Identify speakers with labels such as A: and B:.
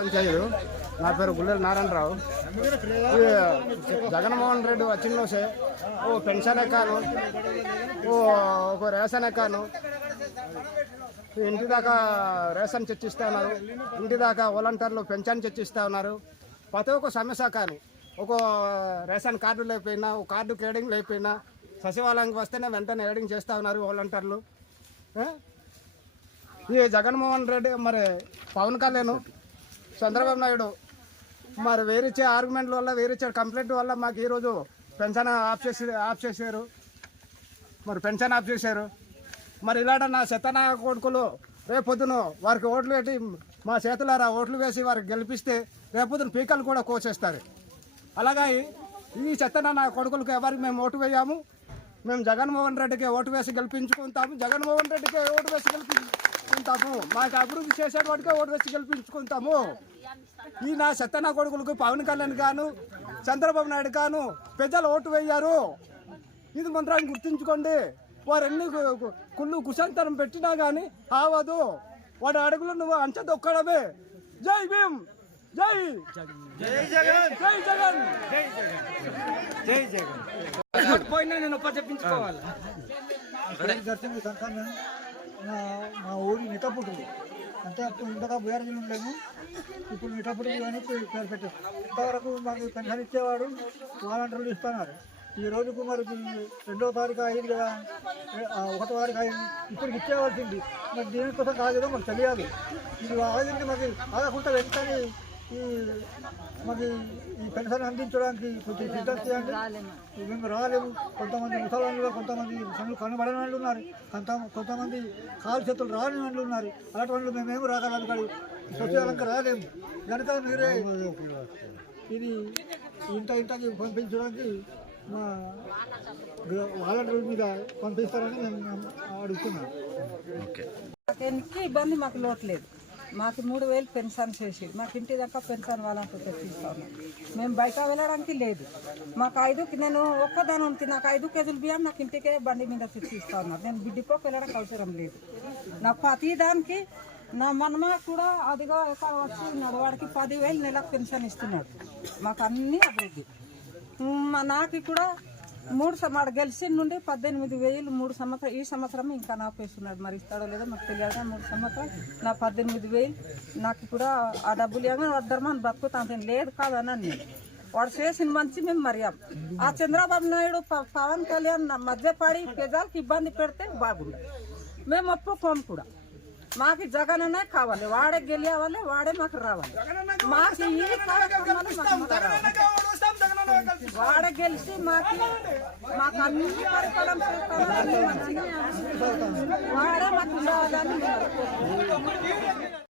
A: పంచాయతీలు నా పేరు గుల్లెల నారాయణరావు. రావు జగన్మోహన్ రెడ్డి వచ్చినసే ఓ పెన్షన్ ఎక్కాను ఓ ఒక రేషన్ ఎక్కాను. ఇంటి దాకా రేషన్ చర్చిస్తూ ఉన్నారు. ఇంటి దాకా వాలంటీర్లు పెన్షన్ చర్చిస్తా ఉన్నారు. ప్రతి ఒక్క సమస్య కానీ ఒక రేషన్ కార్డు లేకపోయినా ఒక కార్డు కేడింగ్ లేకపోయినా సచివాలయానికి వస్తేనే వెంటనే ఏడింగ్ చేస్తూ ఉన్నారు వాలంటీర్లు. ఈ జగన్మోహన్ రెడ్డి మరి పవన్ కళ్యాణ్ చంద్రబాబు నాయుడు. మరి వేరిచ్చే ఆర్గ్యుమెంట్ల వల్ల వేరిచ్చే కంప్లైంట్ వల్ల మాకు ఈరోజు పెన్షన్ ఆఫ్ చేసి ఆఫ్ చేశారు. మరి పెన్షన్ ఆఫ్ చేశారు. మరి ఇలాంటి నా శతనా కొడుకులు రేపొద్దున వారికి ఓట్లు పెట్టి మా చేతులారా ఓట్లు వేసి వారికి గెలిపిస్తే రేపొద్దున పీకలు కూడా కోసేస్తారు. అలాగా ఈ చెత్తన నా కొడుకులకు ఎవరికి మేము ఓటు వేయాము? మేము జగన్మోహన్ రెడ్డికి ఓటు వేసి గెలిపించుకుంటాము జగన్మోహన్ రెడ్డికి ఓటు వేసి గెలిపించుకుంటాము. మాకు అభివృద్ధి చేసేవాడికే ఓటు వేసి గెలిపించుకుంటాము. ఈ నా చెత్తన కొడుకులకు పవన్ కళ్యాణ్ గాను చంద్రబాబు నాయుడు గాను ప్రజలు ఓటు వేయారు. ఇది మంత్రాన్ని గుర్తుంచుకోండి. వారు ఎన్ని కు- కు- కుళ్ళు కుశాంతరం పెట్టినా కానీ ఆవదు. వాడి అడుగులు నువ్వు అంచె దొక్కడమే జై భీమ్! జై! జై జగన్! జై జగన్!
B: పోయినా నేను ఉప చెప్పించుకోవాలి.
C: మా మా ఊరి నిటపుడు అంటే అప్పుడు ఇంతగా బోయారజీలు ఉండలేము ఇప్పుడు నిటపుడు అని పేరు పెట్టారు. ఇంతవరకు మాకు పెన్షన్ ఇచ్చేవాడు వాలంటీర్లు ఇస్తున్నారు. ఈ రోజుకు మరి రెండో తారీఖు అయింది కదా. ఒకటో తారీఖు అయింది. ఇప్పటికి ఇచ్చేవాల్సింది మరి దీనికోసం కాలేదో మాకు తెలియదు ఇది ఆగింది మాకు ఆగకుండా వెంటనే ఈ మాకు ఈ పెన్షన్ అందించడానికి కొంచెం సిద్ధం చేయండి. మేము రాలేము. కొంతమంది ముసలాళ్ళు కొంతమంది పనులు కనబడని వాళ్ళు ఉన్నారు. కొంత కొంతమంది కాలు చేతులు రాని వాళ్ళు ఉన్నారు. అలాంటి వాళ్ళు మేమేమి రాగలం కాదు సచివాలయంకి రాలేము. కనుక మీరే ఇది ఇంత ఇంతకి పంపించడానికి మా వాలంటీర్ మీద పంపిస్తారని మేము అడుగుతున్నాం.
D: ఇబ్బంది మాకు లోట్లేదు మాకు మూడు వేలు పెన్షన్ చేసి మాకు ఇంటి దాకా పెన్షన్ వాళ్ళంతా తెప్పిస్తాము. మేము బయట వెళ్ళడానికి లేదు. మాకు ఐదు నేను ఒక్కదాని ఉంటుంది నాకు ఐదు కేజీలు బియ్యం నాకు ఇంటికే బండి మీద తెచ్చిస్తా ఉన్నారు. నేను బిడ్డిపోకి వెళ్ళడానికి అవసరం లేదు. నాకు ప్రతి దానికి నా మనమ కూడా అదిగా ఎక్కడ వచ్చి ఉన్నాడు. వాడికి పదివేలు నెలకు పెన్షన్ ఇస్తున్నాడు. మాకు అన్నీ అభివృద్ధి. మా నాకు కూడా మూడు సంవత్సరాలు గెలిచిన నుండి పద్దెనిమిది వేలు మూడు సంవత్సరం ఈ సంవత్సరం ఇంకా నాపేస్తున్నాడు మరి ఇస్తాడో లేదో మాకు తెలియదు కానీ మూడు సంవత్సరం నా పద్దెనిమిది వేలు. నాకు కూడా ఆ డబ్బులు ఏమైనా వద్దరమని బతుకుతాను లేదు కాదని నేను వాడు చేసిన మంచి మేము మర్యాం. ఆ చంద్రబాబు నాయుడు ప- పవన్ కళ్యాణ్ నా మధ్య పడి ప్రజలకు ఇబ్బంది పెడితే బాగుండు. మేము ఒప్పుకోము కూడా. మాకు జగన్ అనే కావాలి. వాడే గెలియావాలి వాడే మాకు రావాలి. మాకు ఈ కార్యక్రమాలు మాకు మాకు రావాలి. గెలిచి మాకు మాకు అన్ని పరిపాలన చేస్తామని మంచిగా వాడే మాకు ఉండాలని